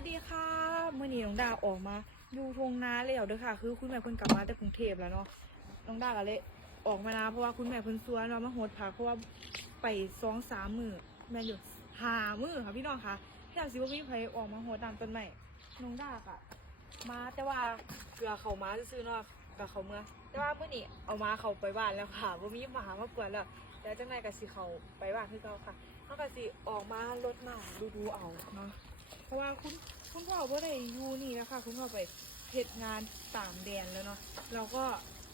วัสดีค่ะเมื่อนี้น้องดาออกมา อยู่ทงนาแล้วเด้อค่ะ คือคุณแม่เพิ่นกลับมาจากกรุงเทพแล้วเนาะน้องดาก็เลยออกมานะเพราะว่าคุณแม่เพิ่นสวนเรามาโหดผักเพราะว่าไปสองสามมือแม่อยู่หามือค่ะพี่น้องค่ะที่อาสิว่ามีใครออกมาโหดตามต้นไม้น้องดาอะมาแต่ว่าเกลือเขามาซื้อเนาะกับเขาเมื่อแต่ว่าเมื่อนี้เอามาเขาไปบ้านแล้วค่ะว่ามีหมามากวนแล้วแล้วจังไงกับสิเขาไปบ้านคือเก่าค่ะเขาก็สิออกมาลดน้ำดูดูเอาเนาะ เพราะว่าคุณคุณพ่อว่าได้อยู่นี่แล้วค่ะคุณพ่อไปเหตุงานต่างแดนแล้วเนาะเราก็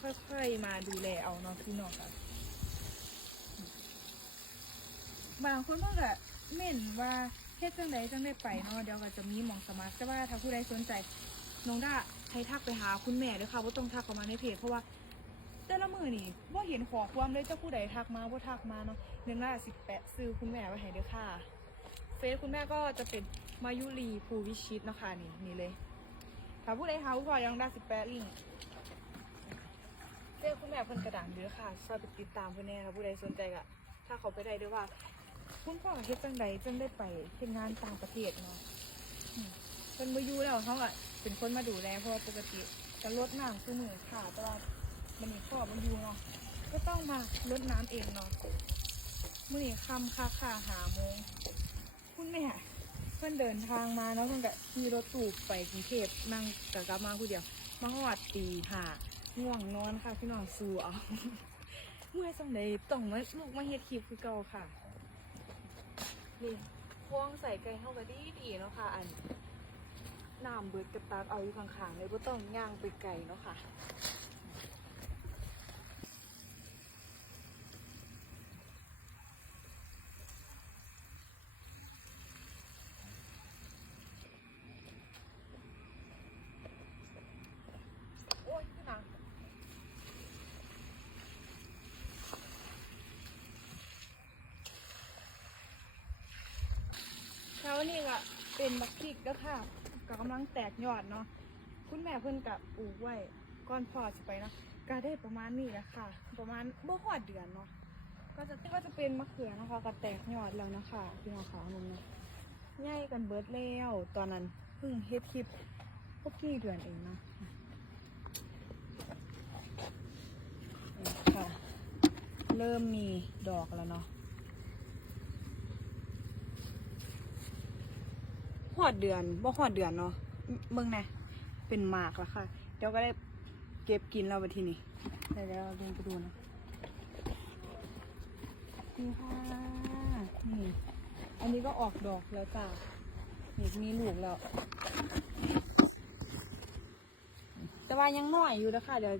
ค่อยๆมาดูแลเอาเนาะพี่น้องกันบางคนเพ่อก็เม่นว่าเฮ็ดจังใดจังได้ไปเนาะเดี๋ยวก็จะมีหมองสมัครแต่ว่าถ้าผู้ใดสนใจน้องด้าให้ทักไปหาคุณแม่เลยค่ะว่าต้องทักเข้ามาในเพจเพราะว่าแต่ละมือนี่ว่าเห็นขอความเลยเจ้าผู้ใดทักมาว่าทักมาเนาะเรื่งล่าสิบแปดซื้อคุณแม่ไว้ให้เด้อค่ะ เฟซคุณแม่ก็จะเป็นมายุรีภูวิชิตนะคะนี่นี่เลยถ้าผู้ใดหาผู้พอยังได้สิบแปดลิงเฟซคุณแม่เพิ่นกระดังเด้อค่ะชอบไปติดตามเพิ่นแน่ค่ะผู้ใดสนใจก็ถ้าเขาไปได้ด้วยว่า คุณพ่อเฮ็ดจังใดจังได้ไปเฮ็ดงานต่างประเทศเนาะเพิ่นมาอยู่แล้วเขาก็เป็นคนมาดูแลเพราะปกติจะลดน้ำคือมือค่ะแต่ว่ามันมีพ่อมาอยู่เนาะก็ต้องมาลดน้ำเองเนาะมื้อนี้ค่ำค่ะค่ะหาโมง คุณแม่เพื่อนเดินทางมาเนาะเพื่อนก็ขี่รถตู้ไปกรุงเทพนั่งกับกลับมาผู้เดียว มาหอดตีห่าง่วงนอนค่ะพี่น้องสู้เอาเมื่อยจังเลยต้องมาลูกมาเฮ็ดคลิปคือเก่าค่ะนี่พวงใส่ไก่เข้ากันดีดีเนาะค่ะ อันน้ำเบิดกระตักเอาอยู่ข้างๆเลยบ่ต้องย่างไปไก่เนาะค่ะ โอ้ยพี่นางเช้านี้ก็ เป็นบักพริกแล้วค่ะก็กำลังแตกยอดเนาะคุณแม่เพิ่นกับปลูกไว้ก่อนพ่อสิไปเนาะก็ได้ประมาณนี้แหละค่ะ ประมาณบ่ฮอดเดือนเนาะก็จะก็จะเป็นมะเขือนะคะก็แตกยอดแล้วนะคะพี่น้องขาวนุ่มนะใหญ่กันเบิดแล้วตอนนั้นเพิ่งเฮ็ดคลิปพวกกี่เดือนเองเนาะค่ะเริ่มมีดอกแล้วเนาะ อดเดือนบ่หอดเดือนเนาะเมืองไงเป็นหมากแล้วค่ะ เดี๋ยวก็ได้เก็บกินแล้ววันที่นี้เดี๋ยวเราเดินไปดูนะนี่ค่ะนี่อันนี้ก็ออกดอกแล้วจ้านี่มีลูกแล้ว แต่ว่ายังน้อยอยู่นะคะเดี๋ยว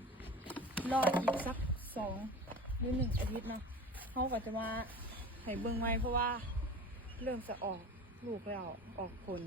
รออีกสักสองหรือหนึ่งอาทิตย์เนาะเขาก็จะมาให้เบิ่งไว้เพราะว่าเริ่มจะออก ลูกแล้วออกผล